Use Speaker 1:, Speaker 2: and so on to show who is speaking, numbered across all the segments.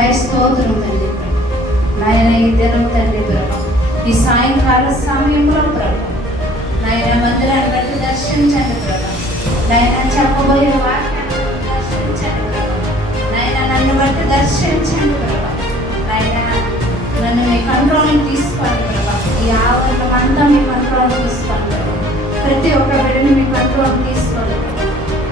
Speaker 1: ఎల్షదాయ స్తోత్రం తండ్రి నాయన ఈ దినం తండ్రి ప్రభు ఈ సాయంకాల సమయంలో ప్రభు నాయన మందిరాన్ని బట్టి దర్శించండి ప్రభు. నాయన చెప్పబోయే వాక్యాన్ని దర్శించండి నాయన నన్ను బట్టి దర్శించండి ప్రభు. నాయన నన్ను మీ కంట్రోల్ తీసుకోండి ప్రభు. ఈ ఆవరణం అంతా మీ కంట్రోల్ తీసుకోండి ప్రతి ఒక్క బిడ్డని మీ కంట్రోల్ తీసుకోండి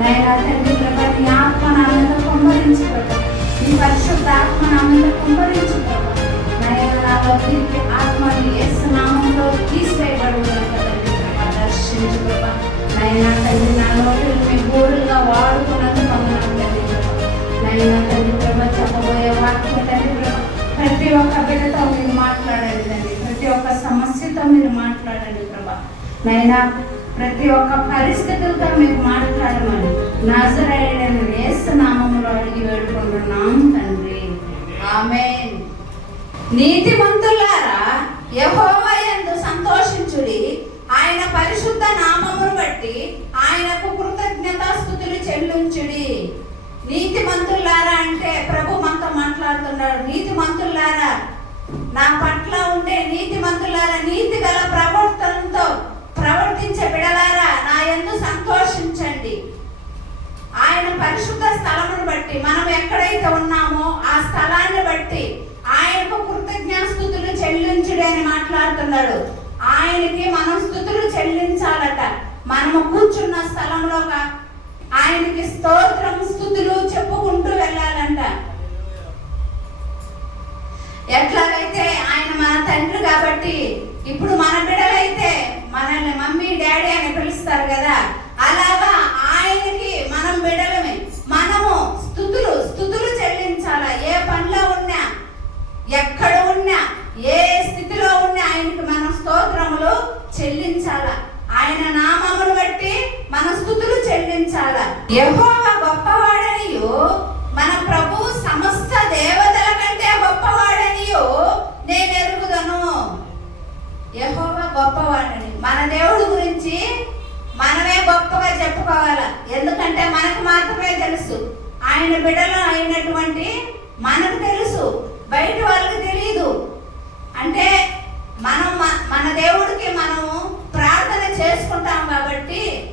Speaker 1: నాయన తండ్రి ప్రభు నీ ఆత్మ నా మీద ఆత్మనామంలో ఆత్మ తిరిగి ఆత్మని యేసు నామంలో తీసివేయబడుతున్నాను తండ్రి ప్రభు దర్శించు ప్రభు నాయన తండ్రి నా నోటిని మీ గోడులుగా వాడుకున్నందుకు వందనాలు తండ్రి ప్రభు తండ్రి ప్రభు చెప్పబోయే వాక్యం తండ్రి ప్రభు ప్రతి ఒక్క బిడ్డతో మీరు మాట్లాడండి తండ్రి ప్రతి ఒక్క సమస్యతో మీరు మాట్లాడండి ప్రభా నైనా ప్రతి ఒక్క పరిస్థితులతో మీరు మాట్లాడమని. నజరైన నీతిమంతులారా యెహోవా ఎందు సంతోషించుడి. ఆయన పరిశుద్ధ నామమును బట్టి ఆయనకు కృతజ్ఞతాస్థుతులు చెల్లించుడి. నీతిమంతులారా అంటే ప్రభు మనతో మాట్లాడుతున్నాడు. నీతి మంతులారా నా పట్ల ఉండే నీతి మంతులారా నీతి గల ప్రవర్తనతో ప్రవర్తించే బిడలారా నా యందు సంతోషించండి ఆయన పరిశుద్ధ స్థలమును బట్టి మనం ఎక్కడైతే ఉన్నామో ఆ స్థలాన్ని బట్టి ఆయనకు కృతజ్ఞాస్తుతులు చెల్లించుడి అని మాట్లాడుతున్నాడు ఆయనకి మనం స్థుతులు చెల్లించాలట. మనము కూర్చున్న స్థలంలో ఆయనకి స్తోత్రం స్థుతులు చెప్పుకుంటూ వెళ్ళాలంట. ఎట్లాగైతే ఆయన మన తండ్రి కాబట్టి ఇప్పుడు మన బిడ్డలైతే మనల్ని మమ్మీ డాడీ అని పిలుస్తారు కదా అలాగా ఆయనకి మనం బిడ్డలమే. మనము స్థుతులు స్థుతులు చెల్లించాలా? ఏ పనిలో ఉన్నా ఎక్కడ ఉన్నా ఏ స్తోత్రములు చెల్లించాల. ఆయన నామమును బట్టి మన స్థుతులు చెల్లించాల. యెహోవా గొప్పవాడనియు మన ప్రభు సమస్త దేవతల కంటే గొప్పవాడనియు నేను ఎరుగుదను. యెహోవా గొప్పవాడని. మన దేవుడి గురించి మనమే గొప్పగా చెప్పుకోవాల. ఎందుకంటే మనకు మాత్రమే తెలుసు. ఆయన బిడ్డలు అయినటువంటి మనకు తెలుసు. బయట వాళ్ళకి తెలియదు అంటే మన దేవుడికి మనము ప్రార్థన చేసుకుంటాం కాబట్టి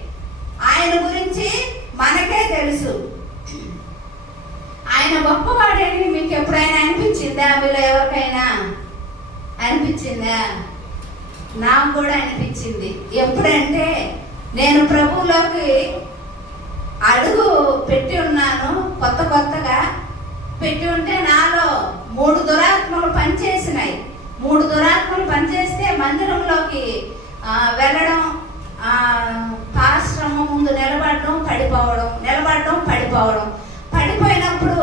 Speaker 1: ఆయన గురించి మనకే తెలుసు. ఆయన గొప్పవాడని మీకు ఎప్పుడైనా అనిపించిందా? మీలో ఎవరికైనా అనిపించిందా? నాకు కూడా అనిపించింది. ఎప్పుడంటే నేను ప్రభువులోకి అడుగు పెట్టి ఉన్నాను కొత్త కొత్తగా. పెట్టి ఉంటే నాలో మూడు దురాత్మలు పనిచేసినాయి. మూడు దురాత్మలు పనిచేస్తే మందిరంలోకి వెళ్ళడం ఆశ్రమం పాశ్రమం ముందు నిలబడడం పడిపోవడం నిలబడడం పడిపోవడం. పడిపోయినప్పుడు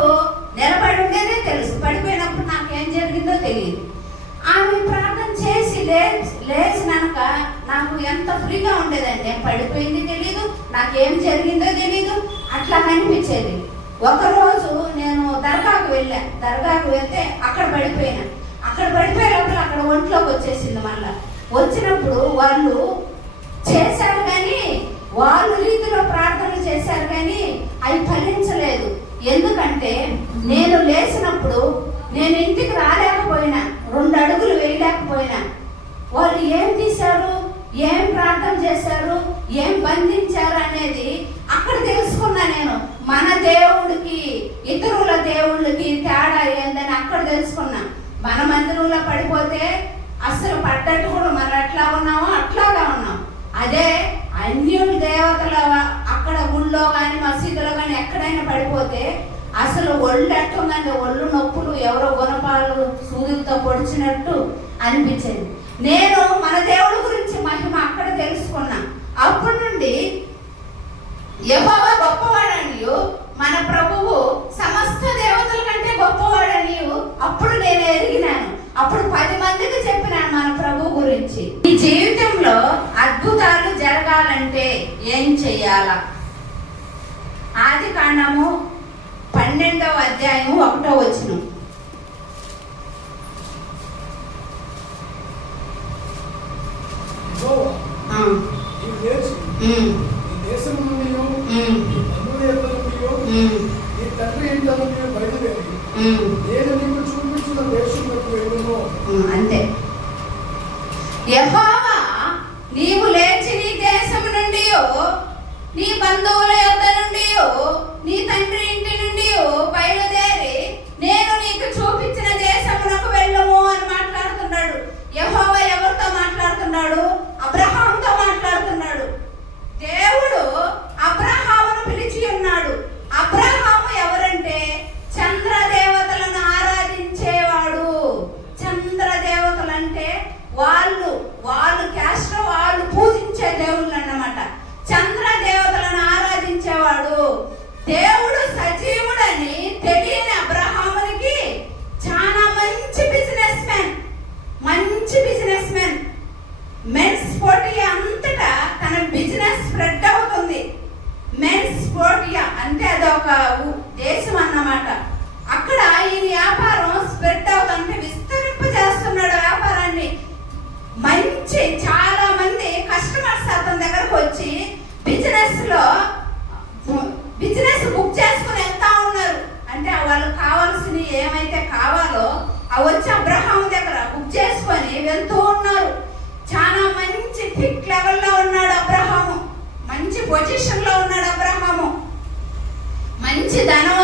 Speaker 1: నిలబడి ఉండేదే తెలుసు. పడిపోయినప్పుడు నాకేం జరిగిందో తెలియదు. ఆమె ప్రార్థన చేసి లేచి లేచినాక నాకు ఎంత ఫ్రీగా ఉండేదండి. నేను పడిపోయింది తెలియదు నాకేం జరిగిందో తెలియదు అట్లా అనిపించేది. ఒకరోజు నేను దర్గాకు వెళ్ళాను దర్గాకు వెళ్తే అక్కడ పడిపోయాను. అక్కడ పడిపోయినప్పుడు అక్కడ ఒంట్లోకి వచ్చేసింది మళ్ళా. వచ్చినప్పుడు వాళ్ళు చేశారు కానీ వాళ్ళు రీతిలో ప్రార్థన చేశారు కానీ అవి ఫలించలేదు. ఎందుకంటే నేను లేచినప్పుడు నేను ఇంటికి రాలేకపోయినా రెండు అడుగులు వేయలేకపోయినా. వాళ్ళు ఏం తీశారు? ఏం ప్రార్థన చేశారు? ఏం బంధించారు అనేది అక్కడ తెలుసుకున్నా నేను. మన దేవుడికి ఇతరుల దేవుళ్ళకి తేడా ఏందని అక్కడ తెలుసుకున్నా. మన మందిరంలో పడిపోతే అసలు పడ్డట్టు కూడా మనం ఎట్లా ఉన్నామో? అట్లాగా ఉన్నాం. అదే అన్యుని దేవతల అక్కడ గుళ్ళో కానీ మసీదులో కానీ ఎక్కడైనా పడిపోతే అసలు ఒళ్ళు కానీ ఒళ్ళు నొప్పులు ఎవరో గుణపాలు సూదులతో పొడిచినట్టు అనిపించింది. నేను మన దేవుడి గురించి మహిమ అక్కడ తెలుసుకున్నా. అప్పటి నుండి యెహోవా గొప్పవాడండి మన ప్రభువు సమస్త దేవతల కంటే గొప్పవాడనియు అప్పుడు నేను ఎరిగినాను. అప్పుడు పది మందికి చెప్పినాను మన ప్రభు గురించి. ఈ జీవితంలో అద్భుతాలు జరగాలంటే ఏం చెయ్యాలా? ఆది కాండము పన్నెండవ అధ్యాయము ఒకటో వచనం.
Speaker 2: యెహోవా,
Speaker 1: అంతే యహోవా దేశం అన్నమాట. అక్కడ ఈ వ్యాపారం స్ప్రెడ్ అవుతుంటే విస్తరింప చేస్తున్నాడు వ్యాపారాన్ని. మంచి చాలా మంది కస్టమర్స్ అతని దగ్గరకు వచ్చి బిజినెస్లో బిజినెస్ బుక్ చేసుకుని వెళ్తా ఉన్నారు. అంటే వాళ్ళకి కావాల్సినవి ఏమైతే కావాలో అవి వచ్చి అబ్రహాం దగ్గర బుక్ చేసుకొని వెళ్తూ ఉన్నారు. చాలా మంచి పిక్ లెవెల్లో ఉన్నాడు అబ్రహాము. మంచి పొజిషన్లో sit down on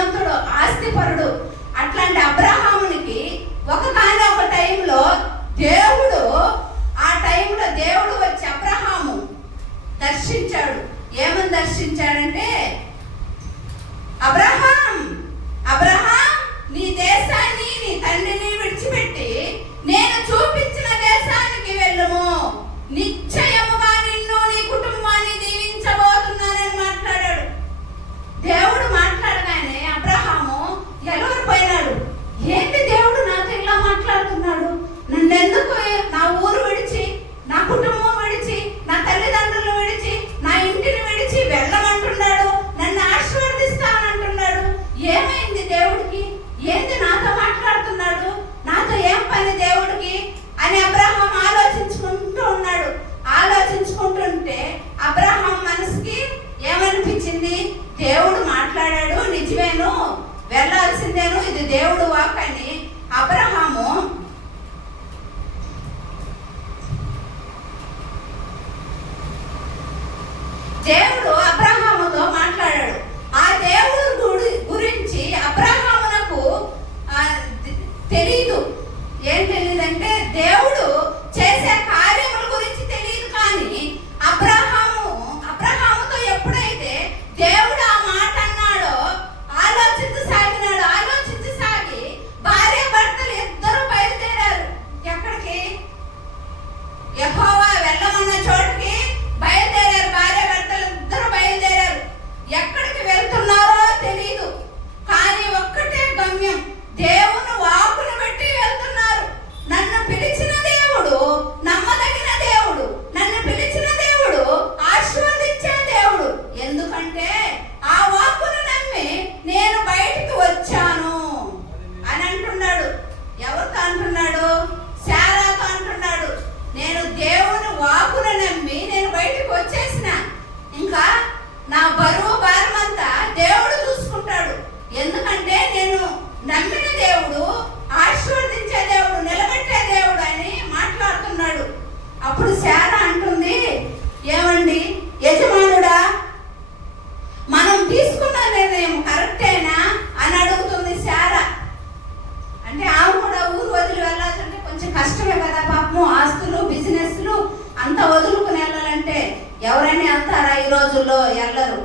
Speaker 1: ఎవరో ఎల్లరు.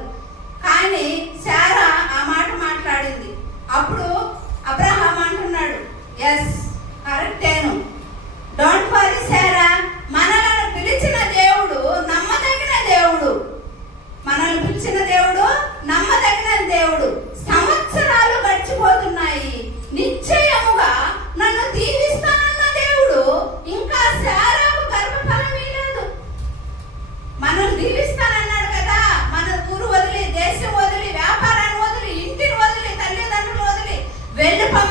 Speaker 1: కానీ శారా ఆ మాట మాట్లాడింది. అప్పుడు అబ్రహాం అంటున్నాడు ఎస్ కరెక్టేను డోంట్ వరీ శారా. మనలను పిలిచిన దేవుడు నమ్మదగిన దేవుడు. మనల్ని పిలిచిన దేవుడు నమ్మదగిన దేవుడు. సంవత్సరాలు గడిచిపోతున్నాయి. నిశ్చయముగా నన్ను దీవిస్తానన్న దేవుడు ఇంకా శారాకు గర్భఫలమే 别的房。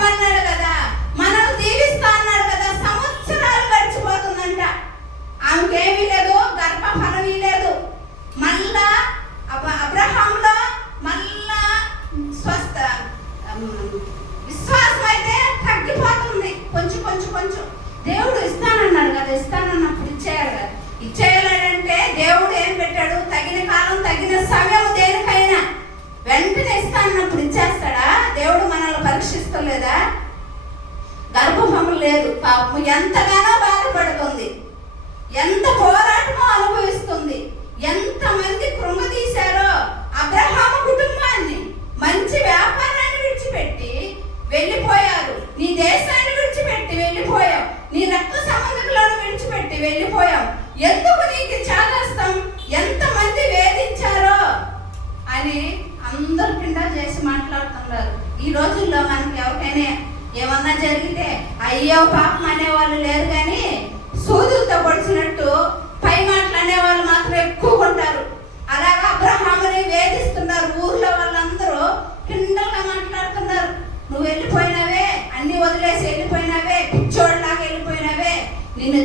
Speaker 1: apoyando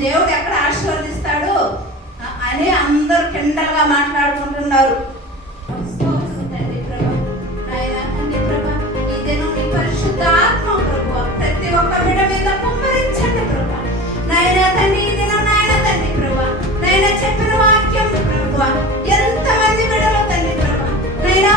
Speaker 1: దేవుడు ఎక్కడ ఆశీర్వదిస్తాడు? అని అందరు కిండలుగా మాట్లాడుకుంటున్నారు. ప్రతి ఒక్క బిడ మీద చెప్పిన వాక్యం ప్రభు ఎంతమంది బిడలు తల్లి ప్రభు నైనా